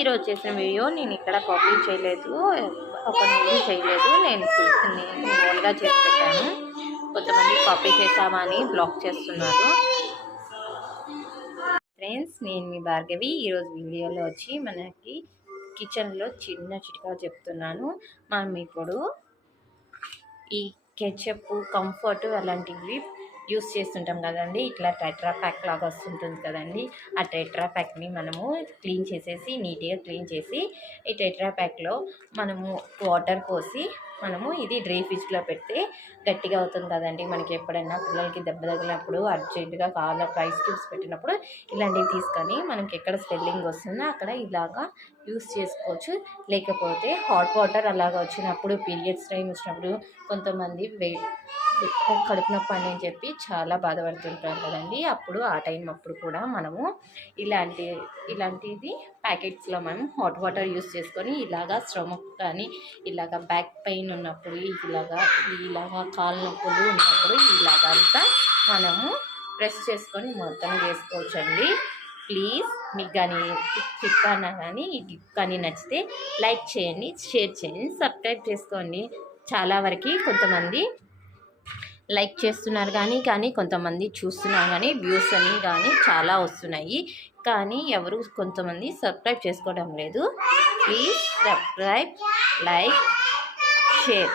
ఈరోజు చేసిన వీడియో నేను ఇక్కడ కాపీ చేయలేదు, ఒక వీడియో చేయలేదు, నేను ఓన్గా చేసి పెట్టాను. కొంతమంది కాపీ చేసామని బ్లాక్ చేస్తున్నారు. ఫ్రెండ్స్, నేను మీ భార్గవి. ఈరోజు వీడియోలో వచ్చి మనకి కిచెన్లో చిన్న చిట్కా చెప్తున్నాను. మనం ఇప్పుడు ఈ కెచప్, కంఫర్ట్ అలాంటివి యూస్ చేస్తుంటాం కదండి. ఇట్లా టెట్రా ప్యాక్ లాగా వస్తుంటుంది కదండి. ఆ టెట్రా ప్యాక్ని మనము క్లీన్ చేసేసి, నీట్గా క్లీన్ చేసి, ఈ టెట్రా ప్యాక్లో మనము వాటర్ పోసి మనము ఇది డ్రై ఫ్రిడ్జ్లో పెడితే గట్టిగా అవుతుంది కదండి. మనకి ఎప్పుడైనా పిల్లలకి దెబ్బ తగిలినప్పుడు అర్జెంటుగా కావాల ఐస్ క్యూబ్స్ పెట్టినప్పుడు ఇలాంటివి తీసుకొని మనకి ఎక్కడ స్వెల్లింగ్ వస్తుందో అక్కడ ఇలాగా యూస్ చేసుకోవచ్చు. లేకపోతే హాట్ వాటర్ అలాగా వచ్చినప్పుడు, పీరియడ్స్ టైం వచ్చినప్పుడు కొంతమంది కడుపు నొప్పి అని చెప్పి చాలా బాధపడుతుంటారు కదండి. అప్పుడు ఆ టైం అప్పుడు కూడా మనము ఇలాంటిది ప్యాకెట్స్లో మనం హాట్ వాటర్ యూస్ చేసుకొని ఇలాగా స్టమక్ కానీ, ఇలాగ బ్యాక్ పెయిన్ ఉన్నప్పుడు, ఇలాగా కాళ్ళ నొప్పులు ఉన్నప్పుడు ఇలాగంతా మనము ప్రెస్ చేసుకొని మొత్తం చేసుకోవచ్చండి. ప్లీజ్ మీకు కానీ చిట్కా కానీ ఈ టిప్ కానీ నచ్చితే లైక్ చేయండి, షేర్ చేయండి, సబ్స్క్రైబ్ చేసుకోండి. చాలా వరకు కొంతమంది లైక్ చేస్తున్నారు కానీ కొంతమంది చూస్తున్నారు కానీ వ్యూస్ అని కానీ చాలా వస్తున్నాయి. కానీ ఎవరు కొంతమంది సబ్స్క్రైబ్ చేసుకోవడం లేదు. Please subscribe, like, share.